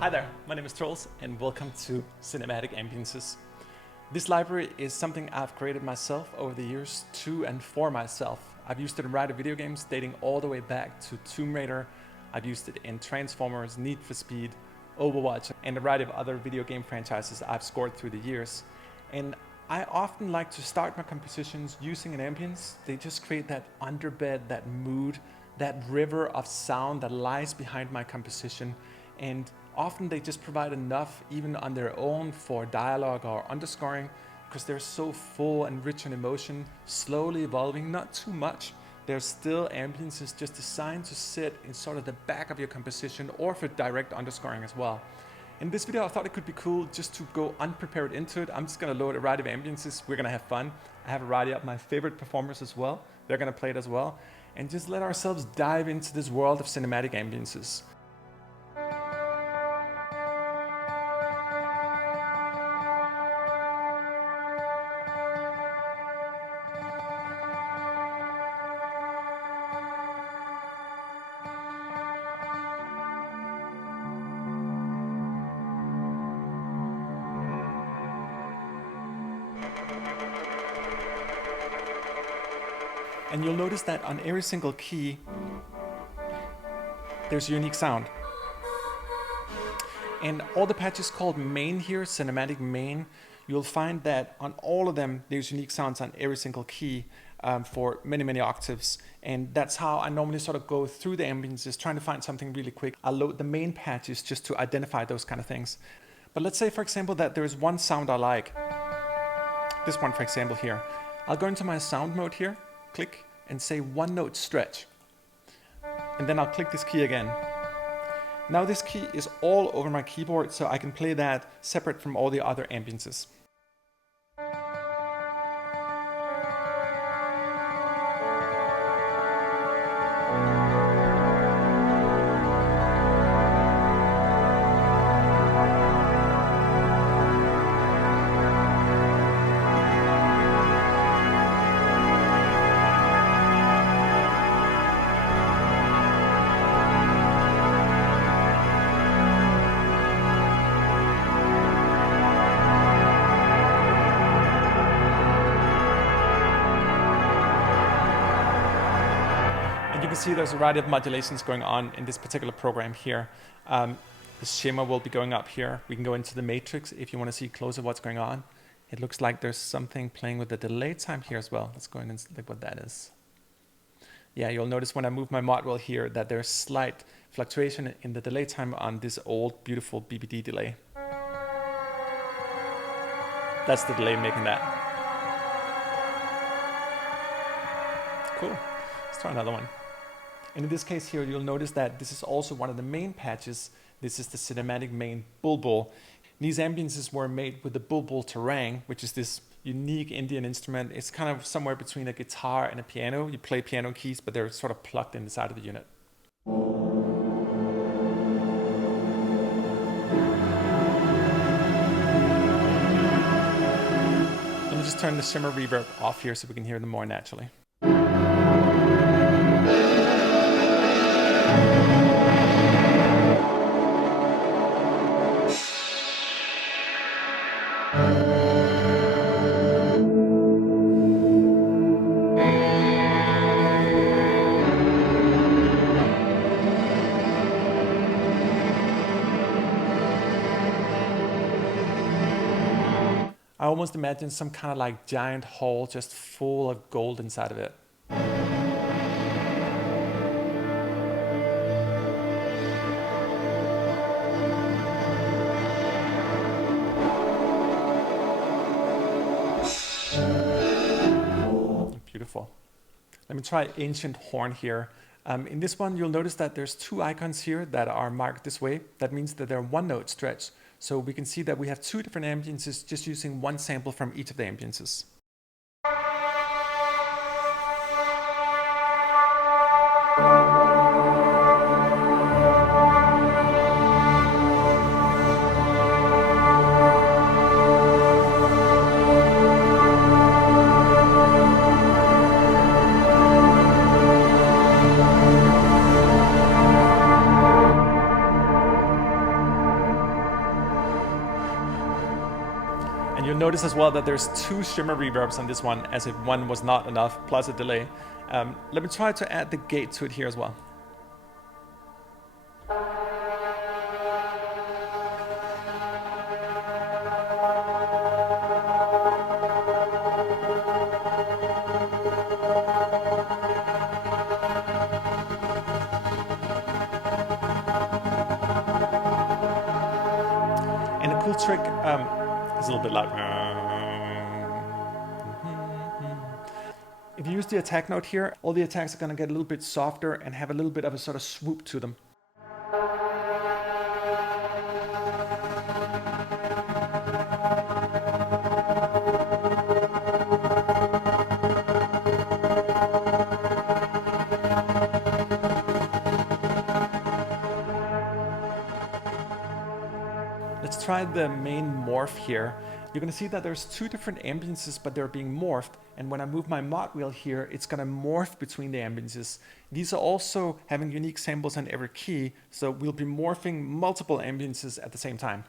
Hi there, my name is Troels and welcome to Cinematic Ambiences. This library is something I've created myself over the years to and for myself. I've used it in writer video games dating all the way back to Tomb Raider. I've used it in Transformers, Need for Speed, Overwatch, and a variety of other video game franchises I've scored through the years. And I often like to start my compositions using an ambience. They just create that underbed, that mood, that river of sound that lies behind my composition. And often they just provide enough, even on their own, for dialogue or underscoring, because they're so full and rich in emotion, slowly evolving, not too much. They're still ambiences just designed to sit in sort of the back of your composition or for direct underscoring as well. In this video, I thought it could be cool just to go unprepared into it. I'm just gonna load a variety of ambiences. We're gonna have fun. I have a variety of my favorite performers as well. They're gonna play it as well. And just let ourselves dive into this world of cinematic ambiences. And you'll notice that on every single key, there's a unique sound. And all the patches called main here, cinematic main, you'll find that on all of them, there's unique sounds on every single key for many, many octaves. And that's how I normally sort of go through the ambiences, trying to find something really quick. I'll load the main patches just to identify those kind of things. But let's say, for example, that there is one sound I like. This one, for example, here. I'll go into my sound mode here. Click and say one note stretch. And then I'll click this key again. Now this key is all over my keyboard, so I can play that separate from all the other ambiences. You can see there's a variety of modulations going on in this particular program here. The shimmer will be going up here. We can go into the matrix if you want to see closer what's going on. It looks like there's something playing with the delay time here as well. Let's go in and look what that is. Yeah, you'll notice when I move my mod wheel here that there's slight fluctuation in the delay time on this old beautiful BBD delay. That's the delay making that. Cool. Let's try another one. And in this case here, you'll notice that this is also one of the main patches. This is the cinematic main bulbul. These ambiences were made with the bulbul tarang, which is this unique Indian instrument. It's kind of somewhere between a guitar and a piano. You play piano keys, but they're sort of plugged in the side of the unit. Let me just turn the shimmer reverb off here so we can hear them more naturally. I almost imagine some kind of like giant hall just full of gold inside of it. Beautiful. Let me try ancient horn here. In this one, you'll notice that there's two icons here that are marked this way. That means that they're one note stretch. So we can see that we have two different ambiences just using one sample from each of the ambiences. And you'll notice as well that there's 2 shimmer reverbs on this one, as if one was not enough, plus a delay. Let me try to add the gate to it here as well. And a cool trick is a little bit like... If you use the attack note here, all the attacks are going to get a little bit softer and have a little bit of a sort of swoop to them. Let's try the main morph here. You're going to see that there's 2 different ambiences, but they're being morphed. And when I move my mod wheel here, it's going to morph between the ambiences. These are also having unique samples on every key, so we'll be morphing multiple ambiences at the same time.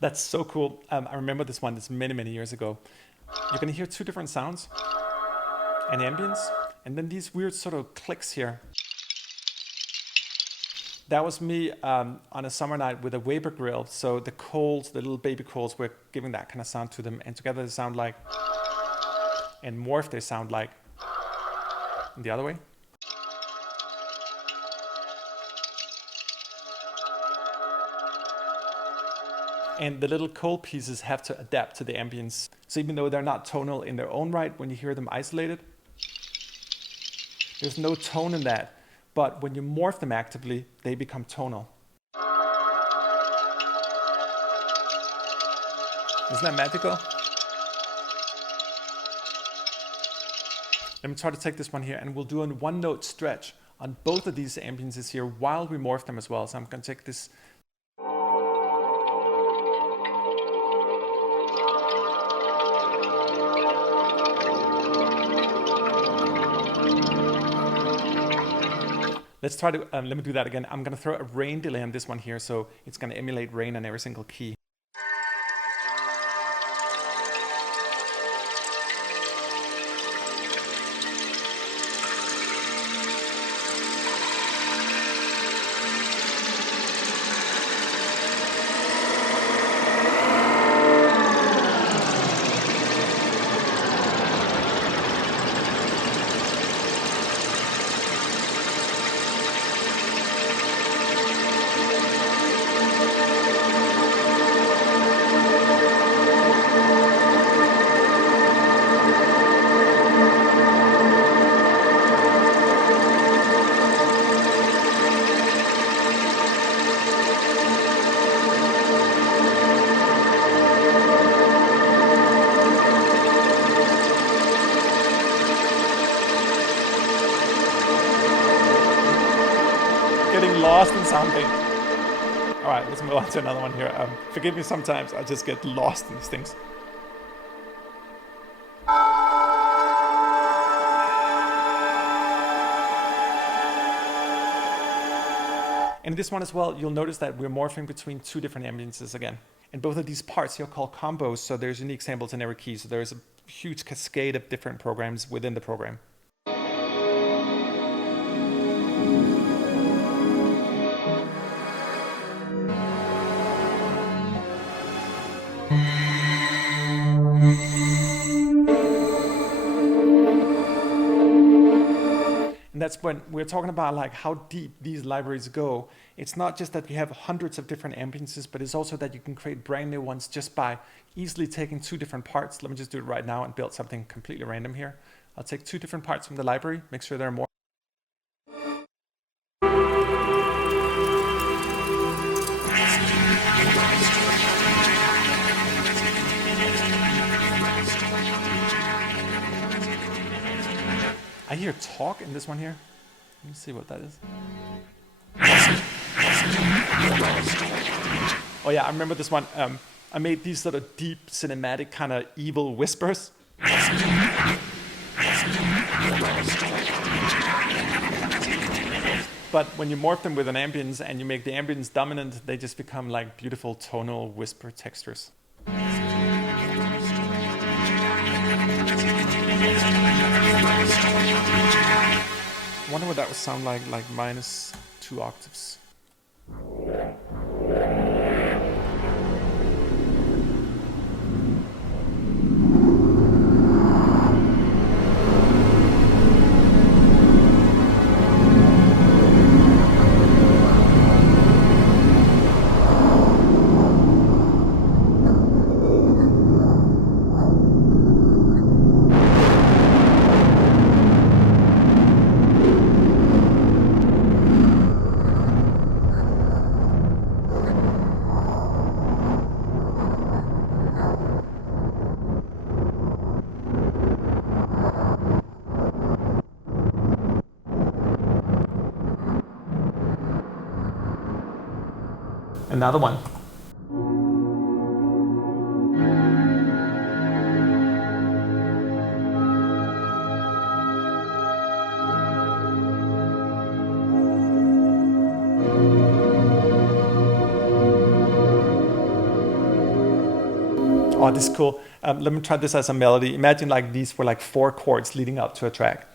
That's so cool. I remember this one many years ago. You're going to hear 2 different sounds, an ambience, and then these weird sort of clicks here. That was me on a summer night with a Weber grill. So the coals, the little baby coals, were giving that kind of sound to them, and together they sound like, and morph they sound like, and the other way. And the little coal pieces have to adapt to the ambience. So even though they're not tonal in their own right, when you hear them isolated, there's no tone in that. But when you morph them actively, they become tonal. Isn't that magical? Let me try to take this one here, and we'll do a 1-note stretch on both of these ambiences here while we morph them as well. So I'm going to take this. Let's try to, let me do that again. I'm going to throw a rain delay on this one here, so it's going to emulate rain on every single key. Getting lost in Soundpaint. All right, let's move on to another one here. Forgive me, sometimes I just get lost in these things. And this one as well, you'll notice that we're morphing between 2 different ambiences again. And both of these parts here are called combos, so there's unique samples in every key. So there's a huge cascade of different programs within the program. And that's when we're talking about like how deep these libraries go. It's not just that you have hundreds of different ambiences, but it's also that you can create brand new ones just by easily taking 2 different parts. Let me just do it right now and build something completely random here. I'll take 2 different parts from the library, make sure there are more. I hear talk in this one here. Let me see what that is. Oh yeah, I remember this one. I made these sort of deep cinematic kind of evil whispers. But when you morph them with an ambience and you make the ambience dominant, they just become like beautiful tonal whisper textures. I wonder what that would sound like minus 2 octaves. Another one. Oh, this is cool. Let me try this as a melody. Imagine like these were like 4 chords leading up to a track.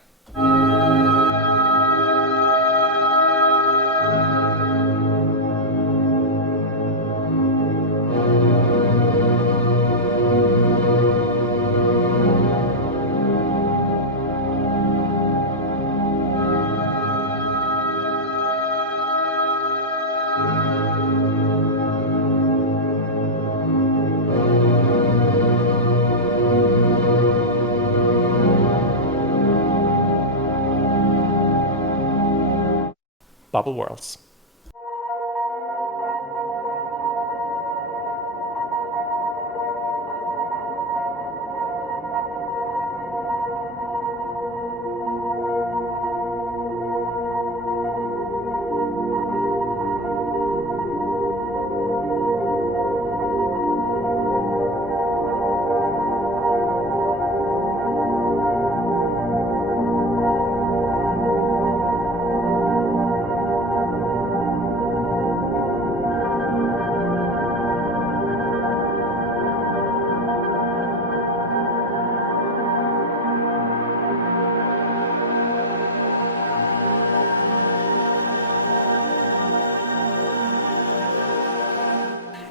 Bubble worlds.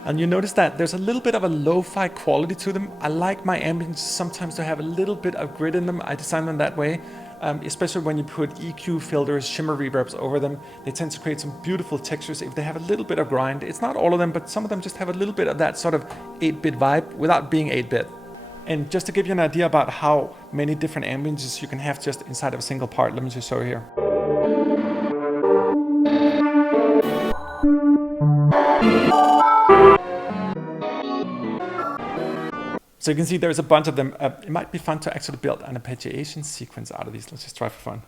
And you notice that there's a little bit of a lo-fi quality to them. I like my ambience sometimes to have a little bit of grit in them. I design them that way, especially when you put EQ filters, shimmer reverbs over them. They tend to create some beautiful textures if they have a little bit of grind. It's not all of them, but some of them just have a little bit of that sort of 8-bit vibe without being 8-bit. And just to give you an idea about how many different ambiences you can have just inside of a single part, let me just show you here. So you can see there's a bunch of them. It might be fun to actually build an arpeggiation sequence out of these. Let's just try for fun.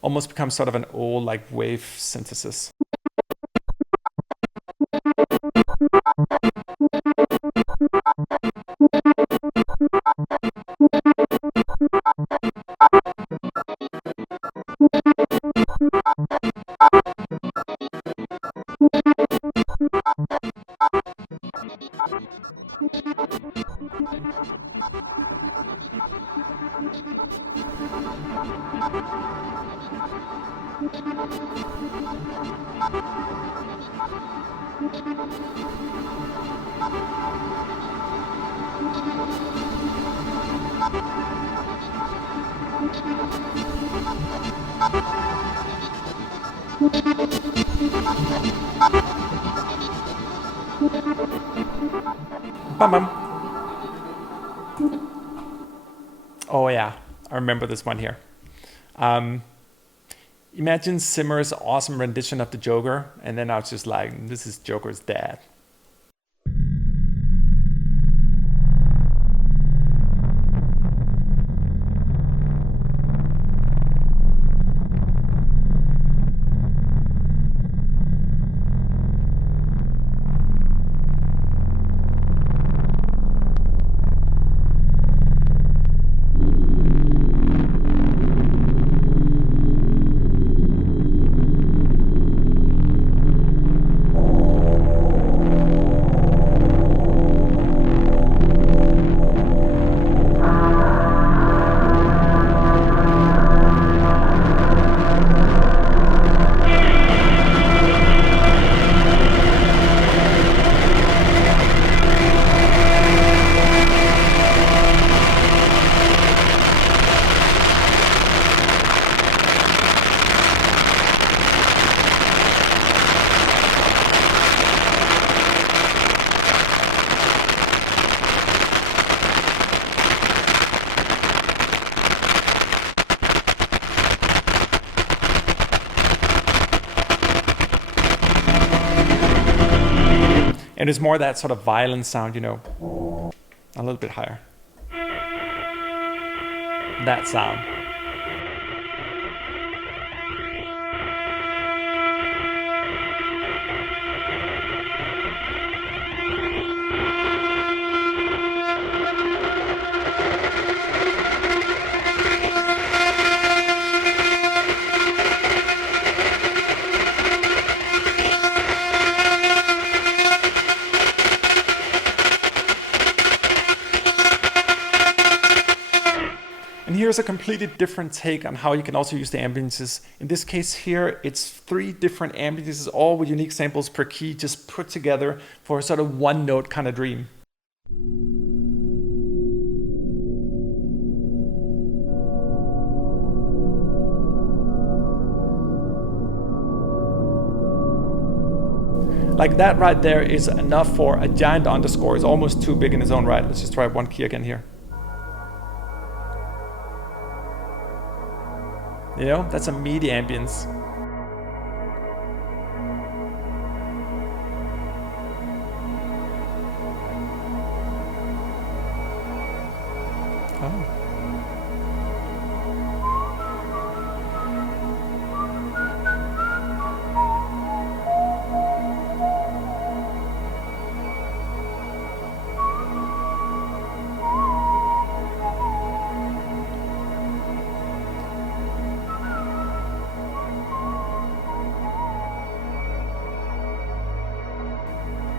Almost becomes sort of an old like wave synthesis. Bum bum. Oh yeah, I remember this one here. Imagine Zimmer's awesome rendition of the Joker, and then I was just like, this is Joker's dad. And it's more that sort of violin sound, you know, a little bit higher. That sound. And here's a completely different take on how you can also use the ambiences. In this case here, it's 3 different ambiences, all with unique samples per key, just put together for a sort of one note kind of dream. Like that right there is enough for a giant underscore. It's almost too big in its own right. Let's just try one key again here. You know, that's a meaty ambience. Oh.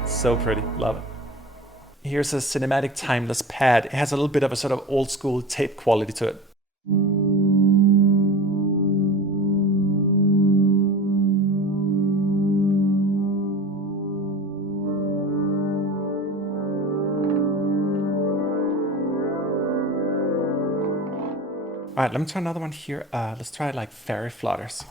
So pretty, love it. Here's a cinematic timeless pad. It has a little bit of a sort of old school tape quality to it. All right, let me try another one here. Let's try like fairy flutters.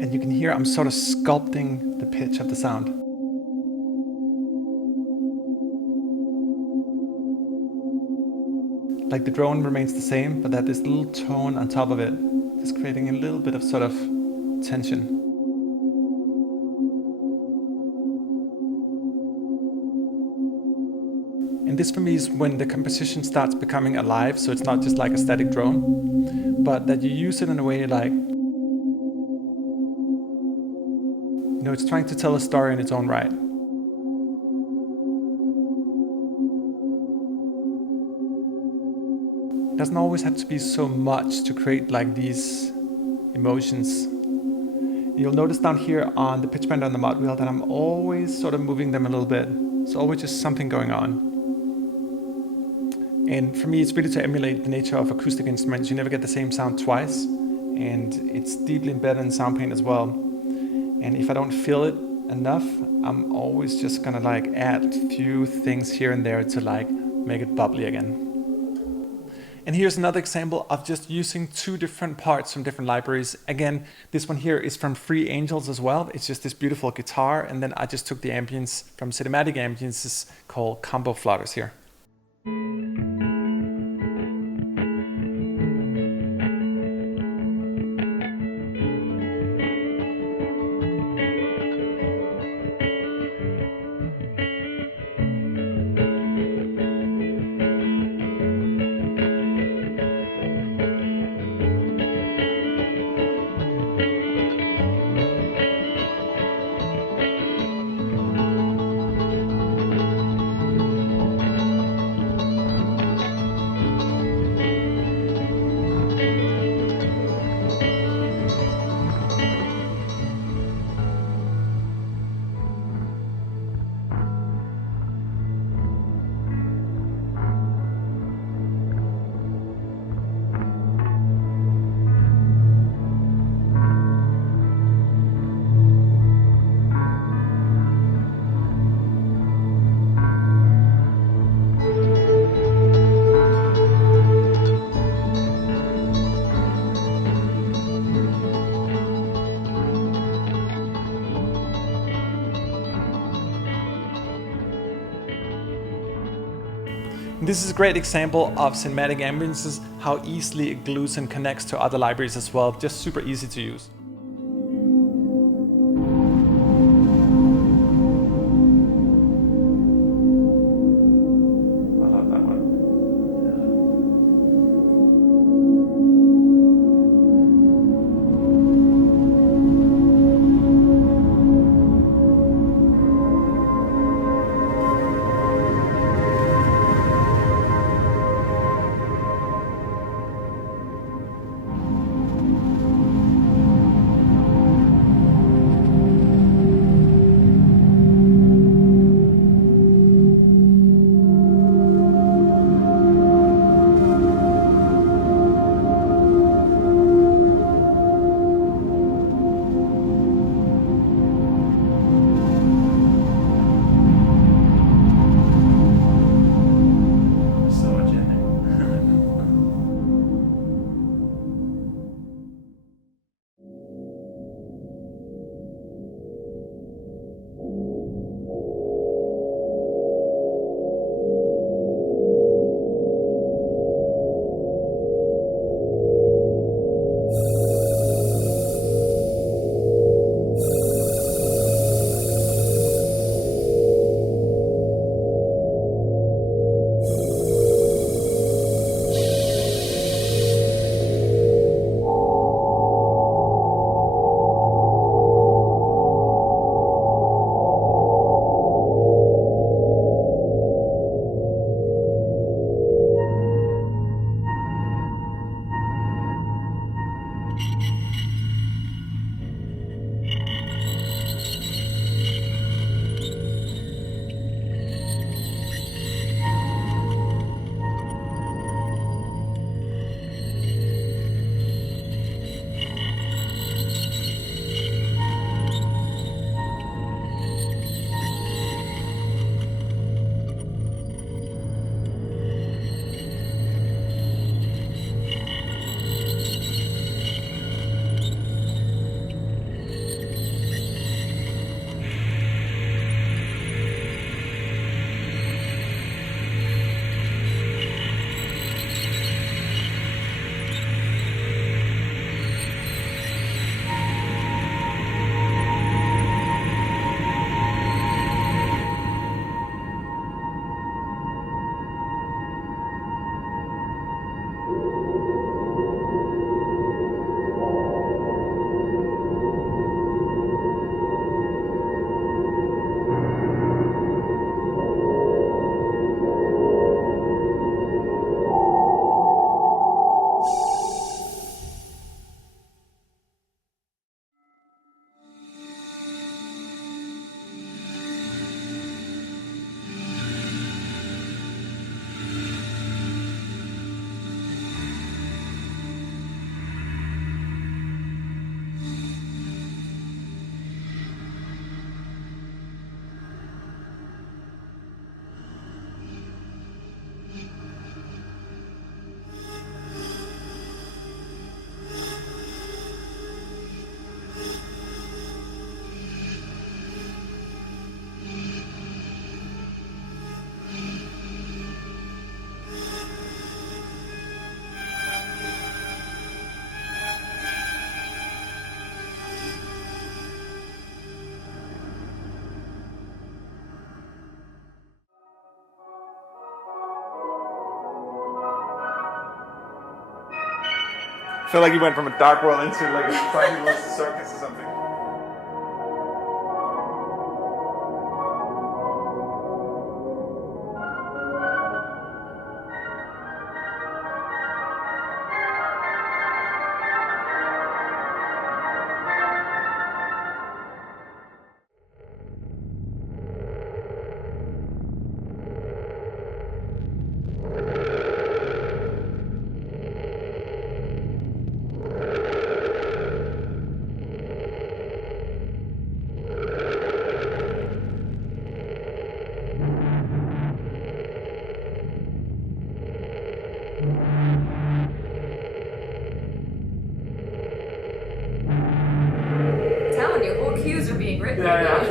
And you can hear I'm sort of sculpting the pitch of the sound. Like the drone remains the same, but that this little tone on top of it is creating a little bit of sort of tension. And this for me is when the composition starts becoming alive, so it's not just like a static drone, but that you use it in a way like, you know, it's trying to tell a story in its own right. It doesn't always have to be so much to create like these emotions. You'll notice down here on the pitch bender and the mod wheel that I'm always sort of moving them a little bit. It's always just something going on. And for me, it's really to emulate the nature of acoustic instruments. You never get the same sound twice, and it's deeply embedded in Soundpaint as well. And if I don't feel it enough, I'm always just gonna like add a few things here and there to like make it bubbly again. And here's another example of just using 2 different parts from different libraries. Again, this one here is from Free Angels as well. It's just this beautiful guitar, and then I just took the ambience from Cinematic Ambiences called Combo Flutters here. This is a great example of cinematic ambiences, how easily it glues and connects to other libraries as well, just super easy to use. I feel like you went from a dark world into like a triangular circus or something. Cues are being written. Yeah.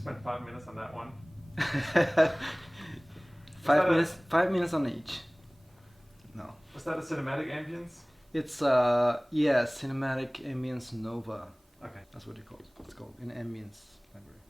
spent 5 minutes on that one. 5 minutes on each. No. Was that a cinematic ambience? It's yeah, cinematic ambience nova. Okay. That's what it's called in ambience library.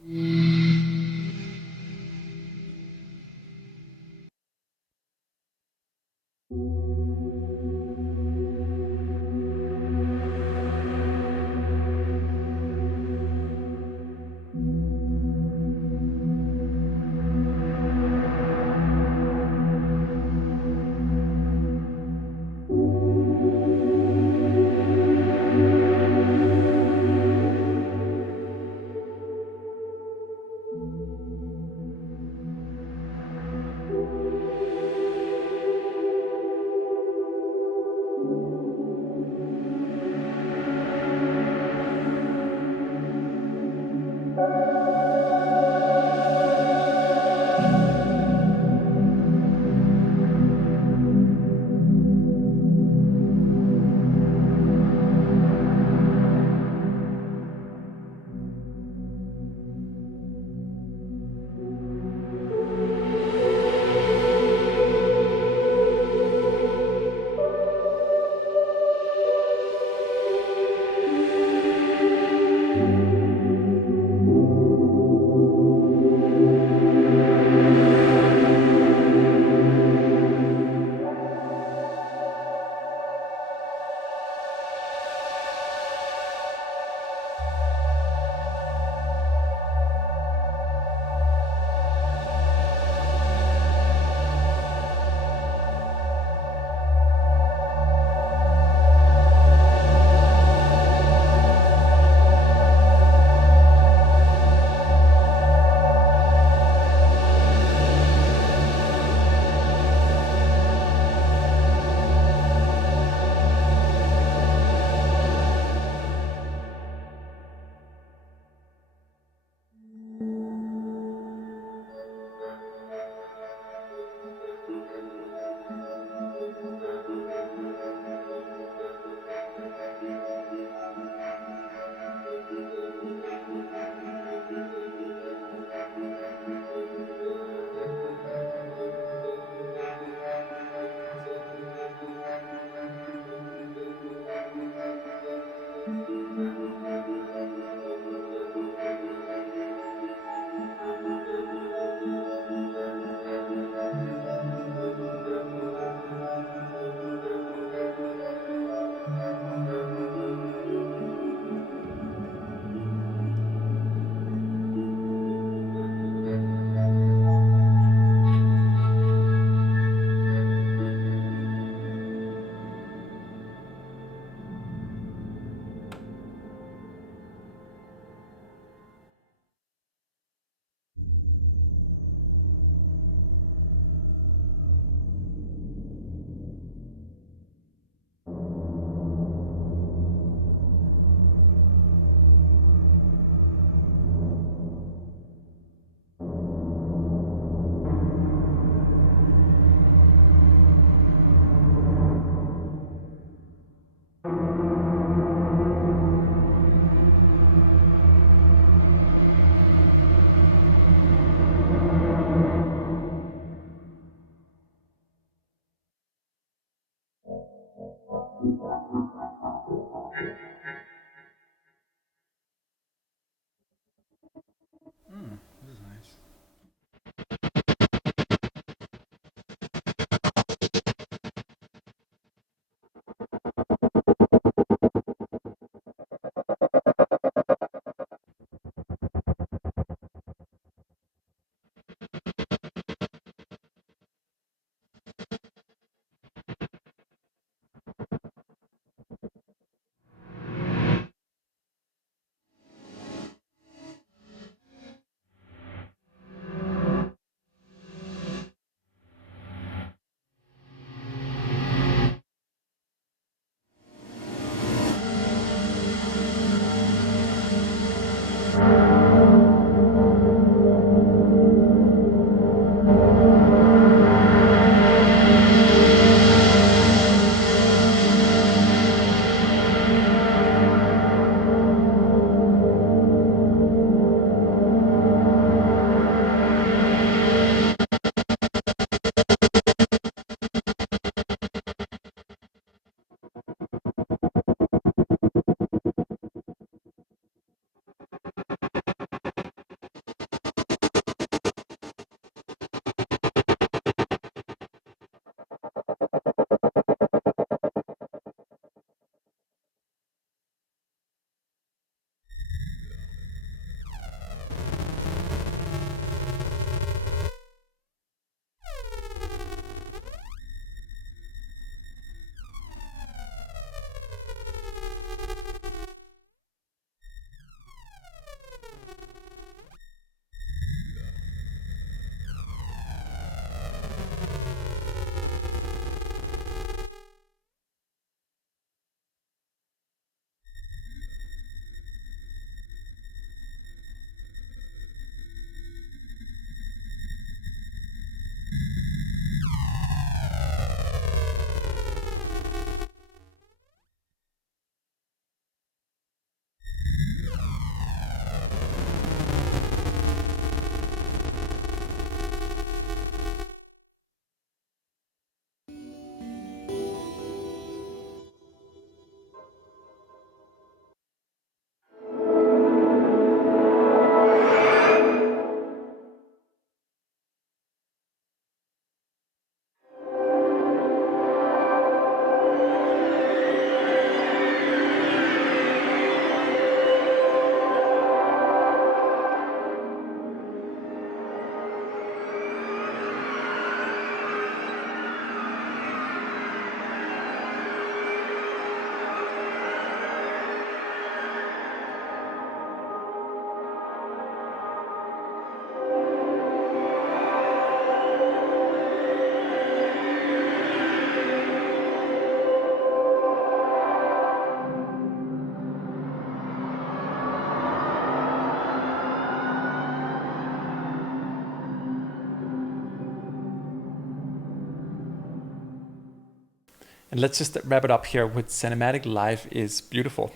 And let's just wrap it up here with cinematic life is beautiful.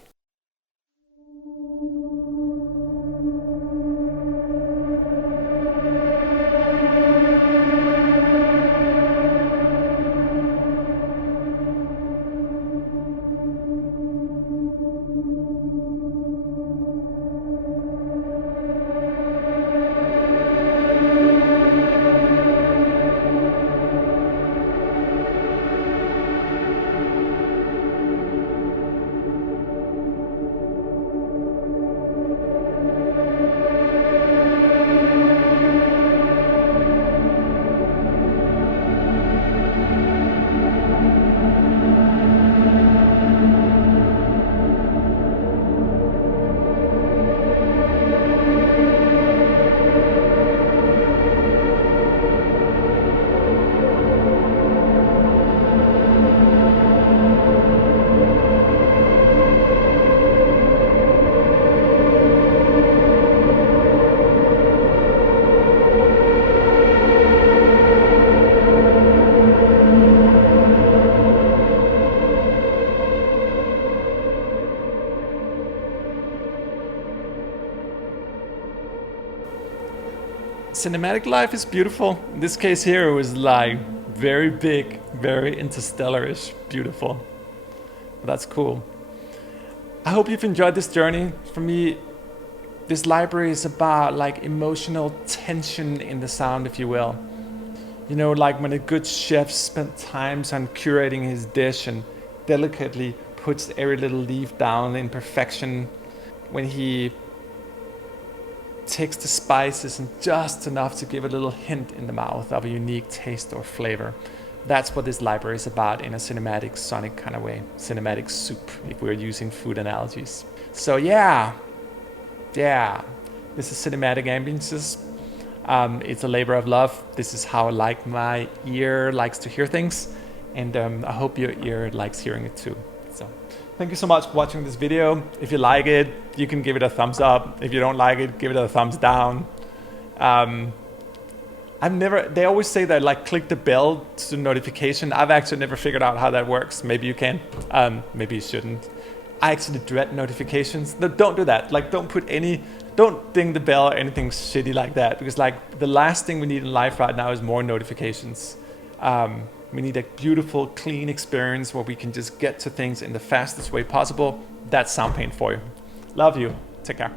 Cinematic life is beautiful. In this case here, it was like very big, very interstellar-ish beautiful. But that's cool. I hope you've enjoyed this journey. For me, this library is about like emotional tension in the sound, if you will. You know, like when a good chef spent time on curating his dish and delicately puts every little leaf down in perfection. When he takes the spices and just enough to give a little hint in the mouth of a unique taste or flavor. That's what this library is about in a cinematic, sonic kind of way. Cinematic soup, if we're using food analogies. So yeah, this is Cinematic Ambiences. It's a labor of love. This is how like my ear likes to hear things, and I hope your ear likes hearing it too. So thank you so much for watching this video. If you like it, you can give it a thumbs up. If you don't like it, give it a thumbs down. They always say that like click the bell to notification. I've actually never figured out how that works. Maybe you can, maybe you shouldn't. I actually dread notifications. No, don't do that. Like don't ding the bell or anything shitty like that, because like the last thing we need in life right now is more notifications. We need a beautiful, clean experience where we can just get to things in the fastest way possible. That's Soundpaint for you. Love you. Take care.